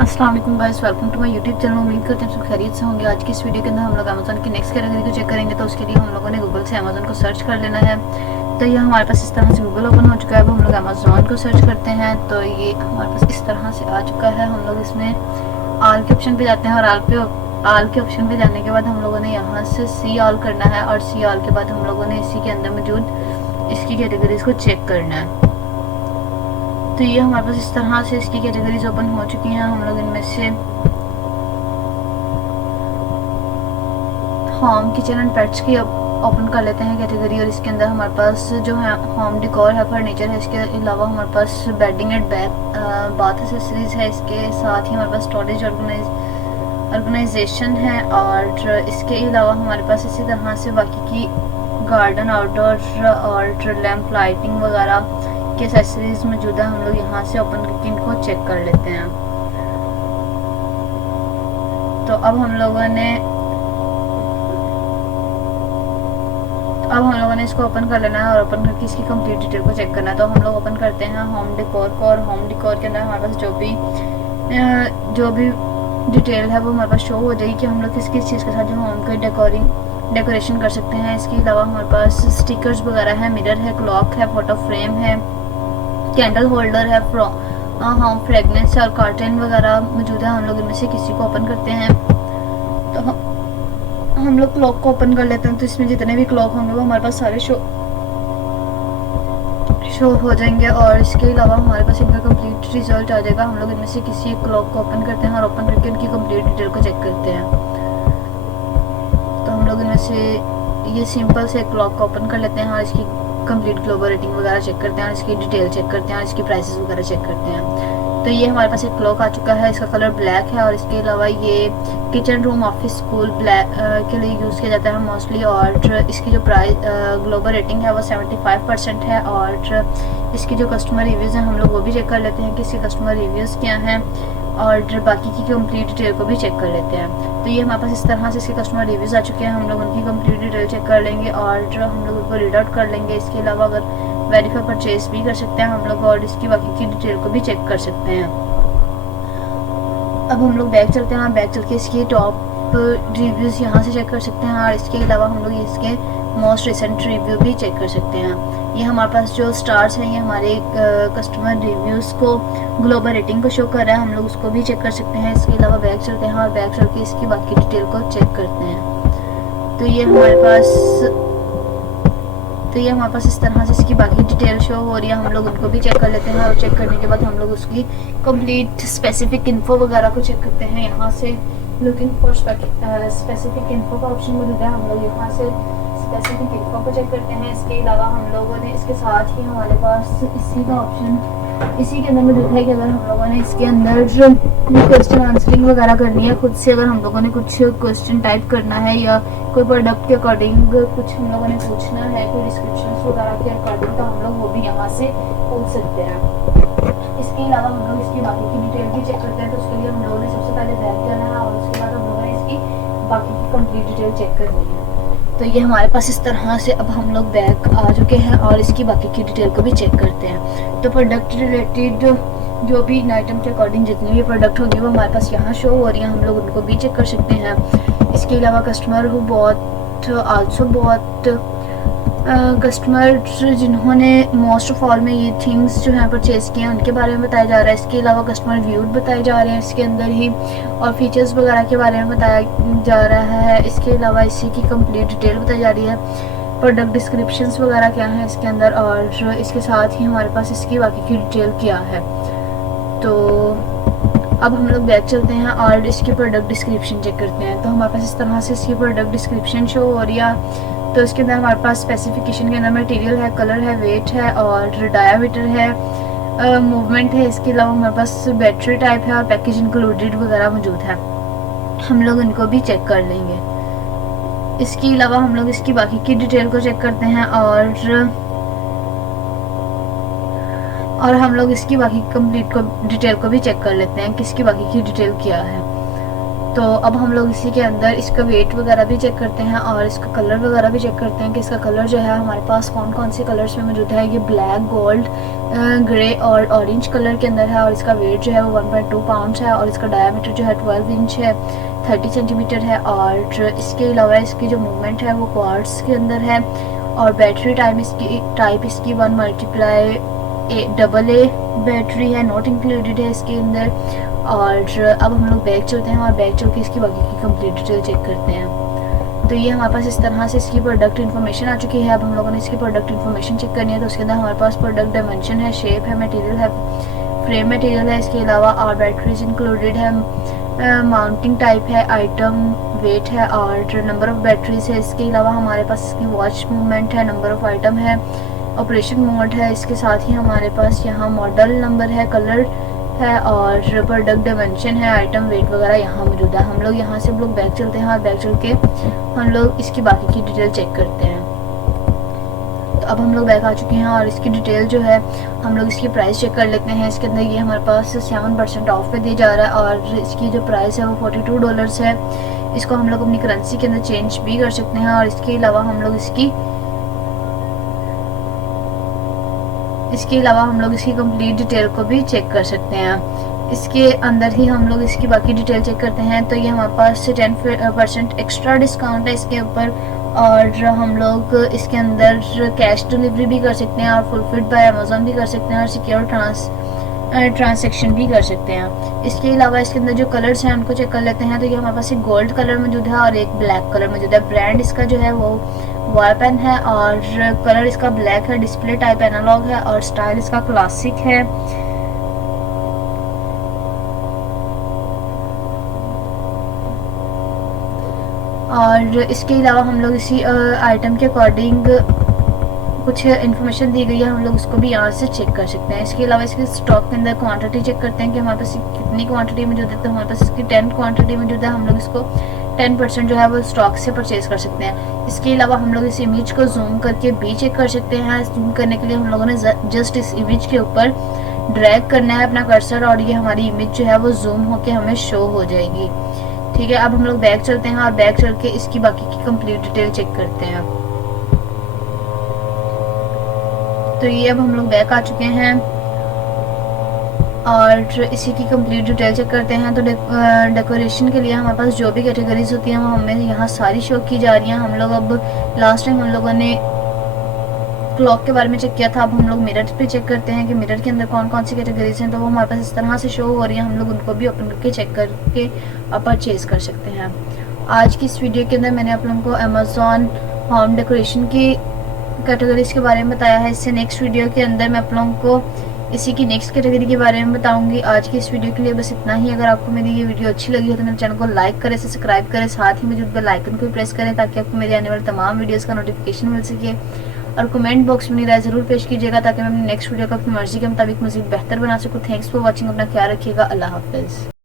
अस्सलाम वालेकुम guys, welcome to my YouTube channel. उम्मीद करते हैं सब खैरियत से होंगे। आज की इस वीडियो के अंदर हम लोग अमेज़न की नेक्स्ट कैटेगरी को चेक करेंगे। तो उसके लिए हम लोगों ने गूगल से अमेज़न को सर्च कर लेना है। तो ये हमारे पास इस तरह से गूगल ओपन हो चुका है। अब हम लोग अमेज़न को सर्च करते हैं तो ये हमारे पास इस तरह से आ चुका है। हम लोग इसमें आल के ऑप्शन पे जाते हैं और आल के ऑप्शन पे जाने के बाद हम लोगों ने यहाँ से सी आल करना है और सी आल के बाद हम लोगों ने इसी के अंदर मौजूद इसकी कैटेगरीज को चेक करना है। तो ये हमारे पास इस तरह से इसकी कैटेगरीज ओपन हो चुकी हैं। हम लोग इनमें से होम, किचन एंड पेट्स की ओपन कर लेते हैं कैटेगरी। और इसके अंदर हमारे पास जो है होम डिकोर है, फर्नीचर है। इसके अलावा हमारे पास बेडिंग एंड बाथ एक्सेसरीज है। इसके साथ ही हमारे पास स्टोरेज ऑर्गेनाइजेशन है। और इसके अलावा हमारे पास इसी तरह से बाकी की गार्डन, आउटडोर और लैम्प लाइटिंग वगैरह की एक्सेसरीज मौजूद है। हम लोग यहाँ से ओपन करके इनको चेक कर लेते हैं। तो अब हम लोगों ने इसको ओपन कर लेना है और ओपन करके इसकी कंप्लीट डिटेल को चेक करना है। तो हम लोग ओपन करते हैं होम डिकोर को, और होम डिकोर के अंदर हमारे पास जो भी डिटेल है वो हमारे पास शो हो जाएगी कि हम लोग किस किस चीज़ के साथ जो होम के डेकोरेशन कर सकते हैं। इसके अलावा हमारे पास स्टिकर्स वगैरह है, मिरर है, क्लॉक है, फोटो फ्रेम है, कैंडल होल्डर है, होम फ्रेगनेंस और कार्टन वगैरह मौजूद है। हम लोग इनमें से किसी को ओपन करते हैं। तो हम लोग क्लॉक को ओपन कर लेते हैं। तो इसमें जितने भी क्लॉक होंगे वो हमारे पास सारे शो हो जाएंगे। और इसके अलावा हमारे पास इनका कंप्लीट रिजल्ट आ जाएगा। हम लोग इनमें से किसी क्लॉक को ओपन करते हैं और ओपन करके उनकी कंप्लीट डिटेल को चेक करते हैं। तो हम लोग इनमें से ये सिंपल से क्लॉक को ओपन कर लेते हैं और इसकी कंप्लीट ग्लोबल रेटिंग वगैरह चेक करते हैं और इसकी डिटेल चेक करते हैं और इसकी प्राइसेस वगैरह चेक करते हैं। तो ये हमारे पास एक क्लॉक आ चुका है। इसका कलर ब्लैक है और इसके अलावा ये kitchen, room, office, school black के लिए यूज़ किया जाता है मोस्टली। और इसकी जो प्राइस ग्लोबल रेटिंग है वो 75% है। और इसकी जो कस्टमर रिव्यूज़ हैं हम लोग वो भी चेक कर लेते हैं कि इसके कस्टमर रिव्यूज़ क्या हैं, और बाकी की कंप्लीट डिटेल को भी चेक कर लेते हैं। तो ये हमारे पास इस तरह से इसके कस्टमर रिव्यूज़ आ चुके हैं। हम लोग उनकी कंप्लीट डिटेल चेक कर लेंगे और हम लोग उनको रीड आउट कर लेंगे। इसके अलावा अगर वेरीफाई परचेज भी कर सकते हैं हम लोग, और इसकी बाकी की डिटेल को भी चेक कर सकते हैं। अब हम लोग बैक चलते हैं और बैक चल के इसकी टॉप रिव्यूज़ यहाँ से चेक कर सकते हैं। और इसके अलावा हम लोग इसके मोस्ट रिसेंट रिव्यू भी चेक कर सकते हैं। ये हमारे पास जो स्टार्स हैं ये हमारे कस्टमर रिव्यूज़ को ग्लोबल रेटिंग को शो कर रहा है। हम लोग उसको भी चेक कर सकते हैं। इसके अलावा बैक चलते हैं और बैक चल के इसकी बाकी डिटेल को चेक करते हैं। तो ये हमारे पास इस तरह से इसकी बाकी डिटेल शो हो रही है। हम लोग उनको भी चेक कर लेते हैं और चेक करने के बाद हम लोग उसकी कंप्लीट स्पेसिफिक इन्फो वगैरह को चेक करते हैं। यहाँ से लुकिंग फॉर स्पेसिफिक इन्फो का ऑप्शन मौजूद है। हम लोग यहाँ से स्पेसिफिक इन्फो को चेक करते हैं। इसके अलावा हम लोगों ने इसके साथ ही हमारे पास इसी का ऑप्शन इसी के अंदर मौजूद है कि अगर हम लोगों ने इसके अंदर क्वेश्चन आंसरिंग वगैरह करनी है खुद से, अगर हम लोगों ने कुछ क्वेश्चन टाइप करना है या कोई प्रोडक्ट के अकॉर्डिंग कुछ हम लोगों ने पूछना है, कोई डिस्क्रिप्शन वगैरह के अकॉर्डिंग, तो हम लोग वो भी यहाँ से पूछ सकते हैं। इसके अलावा हम लोग इसकी बाकी की डिटेल भी चेक करते हैं। तो उसके लिए हम लोगों ने सबसे पहले बैक करना है और उसके बाद हम लोगों ने इसकी बाकी की कंप्लीट डिटेल चेक करनी है। तो ये हमारे पास इस तरह से अब हम लोग बैक आ चुके हैं और इसकी बाकी की डिटेल को भी चेक करते हैं। तो प्रोडक्ट रिलेटेड जो भी आइटम के अकॉर्डिंग जितनी भी प्रोडक्ट होगी वो हमारे पास यहाँ शो हो रही हैं। हम लोग उनको भी चेक कर सकते हैं। इसके अलावा कस्टमर जिन्होंने मोस्ट ऑफ ऑल में ये थिंग्स जो हैं परचेज़ किए हैं उनके बारे में बताया जा रहा है। इसके अलावा कस्टमर व्यूड बताए जा रहे हैं इसके अंदर ही, और फीचर्स वगैरह के बारे में बताया जा रहा है। इसके अलावा इसी की कंप्लीट डिटेल बताई जा रही है, प्रोडक्ट डिस्क्रिप्शंस वगैरह क्या हैं इसके अंदर, और इसके साथ ही हमारे पास इसकी बाकी की डिटेल क्या है। तो अब हम लोग बैक चलते हैं और इसकी प्रोडक्ट डिस्क्रिप्शन चेक करते हैं। तो हमारे पास इस तरह से इसकी प्रोडक्ट डिस्क्रिप्शन शो हो रही है। तो इसके अंदर हमारे पास स्पेसिफिकेशन के अंदर मटेरियल है, कलर है, वेट है और डायामीटर है, मूवमेंट है। इसके अलावा हमारे पास बैटरी टाइप है और पैकेज इंक्लूडेड वगैरह मौजूद है। हम लोग इनको भी चेक कर लेंगे। इसके अलावा हम लोग इसकी बाकी की डिटेल को चेक करते हैं और हम लोग इसकी बाकी कंप्लीट डिटेल को भी चेक कर लेते हैं कि इसकी बाकी की डिटेल क्या है। तो अब हम लोग इसी के अंदर इसका वेट वगैरह भी चेक करते हैं और इसका कलर वगैरह भी चेक करते हैं कि इसका कलर जो है हमारे पास कौन कौन से कलर्स में मौजूद है। ये ब्लैक, गोल्ड, ग्रे और ऑरेंज कलर के अंदर है और इसका वेट जो है वो 1.2 पाउंड्स है और इसका डायमीटर जो है 12 इंच है, 30 सेंटीमीटर है। और इसके अलावा इसकी जो मूवमेंट है वो क्वार्ट्स के अंदर है और बैटरी टाइप इसकी 1 मल्टीप्लाई AA बैटरी है, नॉट इंक्लूडेड है इसके अंदर। और अब हम लोग बैग चलते हैं और बैग चल के इसकी बाकी की कंप्लीट डिटेल चेक करते हैं। तो ये हमारे पास इस तरह से इसकी प्रोडक्ट इन्फॉर्मेशन आ चुकी है। अब हम लोगों ने इसकी प्रोडक्ट इन्फॉर्मेशन चेक करनी है। तो उसके अंदर हमारे पास प्रोडक्ट डायमेंशन है, शेप है, मटेरियल है, फ्रेम मटेरियल है, इसके अलावा और बैटरीज इंक्लूडेड है, माउंटिंग टाइप है, आइटम वेट है और नंबर ऑफ बैटरीज है। इसके अलावा हमारे पास इसकी वॉच मूवमेंट है, नंबर ऑफ आइटम है, ऑपरेशन मोड है। इसके साथ ही हमारे पास यहाँ मॉडल नंबर है, कलर है और प्रोडक्ट डायमेंशन है, आइटम वेट वगैरह यहाँ मौजूद है। हम लोग यहाँ से हम लोग बैग चलते हैं और बैग चल के हम लोग इसकी बाकी की डिटेल चेक करते हैं। तो अब हम लोग बैग आ चुके हैं और इसकी डिटेल जो है हम लोग इसकी प्राइस चेक कर लेते हैं। इसके अंदर ये हमारे पास 7% ऑफ पे दिया जा रहा है और इसकी जो प्राइस है वो $42 है। इसको हम लोग अपनी करेंसी के अंदर चेंज भी कर सकते हैं और इसके अलावा हम लोग इसके अलावा हम लोग इसकी कंप्लीट डिटेल को भी चेक कर सकते हैं। इसके अंदर ही हम लोग इसकी बाकी डिटेल चेक करते हैं। तो ये हमारे पास 10% एक्स्ट्रा डिस्काउंट है इसके ऊपर और हम लोग इसके अंदर कैश डिलीवरी भी कर सकते हैं और फुलफिल्ड बाय अमेजोन भी कर सकते हैं और सिक्योर ट्रांसैक्शन भी कर सकते हैं। इसके अलावा इसके अंदर जो कलर्स हैं उनको चेक कर लेते हैं। तो ये हमारे पास एक गोल्ड कलर मौजूद है और एक ब्लैक कलर मौजूद है। ब्रांड इसका जो है वो वालपेन है और कलर इसका ब्लैक है, डिस्प्ले टाइप एनालॉग है और स्टाइल इसका क्लासिक है। और इसके अलावा हम लोग इसी आइटम के अकॉर्डिंग कुछ इन्फॉर्मेशन दी गई है, हम लोग उसको भी यहाँ से चेक कर सकते हैं। इसके अलावा इसके स्टॉक के अंदर क्वांटिटी चेक करते हैं कि हमारे पास कितनी क्वांटिटी मौजूद है। तो हमारे पास इसकी 10 क्वांटिटी मौजूद है, हम लोग इसको 10% जो है वो स्टॉक से परचेज कर सकते हैं। इसके अलावा हम लोग इस इमेज को जूम करके भी चेक कर सकते हैं। जूम करने के लिए हम लोगों ने जस्ट इस इमेज के ऊपर ड्रैग करना है अपना कर्सर और ये हमारी इमेज जो है वो जूम होके हमें शो हो जाएगी। ठीक है, अब हम लोग बैग चलते हैं और बैग चल के इसकी बाकी की कंप्लीट डिटेल चेक करते हैं। तो ये अब हम लोग बैग आ चुके हैं और इसी की कंप्लीट डिटेल चेक करते हैं। तो डेकोरेशन के लिए हमारे पास जो भी कैटेगरीज होती हैं वो हमें यहाँ सारी शो की जा रही हैं। हम लोग अब लास्ट टाइम हम लोगों ने क्लॉक के बारे में चेक किया था, अब हम लोग मिरर पे चेक करते हैं कि मिरर के अंदर कौन कौन सी कैटेगरीज हैं। तो वो हमारे पास इस तरह से शो हो रही है, हम लोग उनको भी ओपन करके चेक करके परचेज कर सकते हैं। आज की इस वीडियो के अंदर मैंने आप लोगों को अमेजोन होम डेकोरेशन की कैटेगरीज के बारे में बताया है। इससे नेक्स्ट वीडियो के अंदर मैं आप लोगों को इसी की नेक्स्ट कैटेगरी के बारे में बताऊंगी। आज की इस वीडियो के लिए बस इतना ही। अगर आपको मेरी ये वीडियो अच्छी लगी हो तो मेरे चैनल को लाइक करें, सब्सक्राइब करें, साथ ही मौजूद बेल आइकन को भी प्रेस करें ताकि आपको मेरे आने वाले तमाम वीडियोस का नोटिफिकेशन मिल सके। और कमेंट बॉक्स में मेरी राय जरूर पेश कीजिएगा ताकि मैं अपनी नेक्स्ट वीडियो को अपनी मर्जी के मुताबिक मजीद बेहतर बना सकूँ। थैंक्स फॉर वॉचिंग, अपना ख्याल रखिएगा। अल्लाह हाफिज़।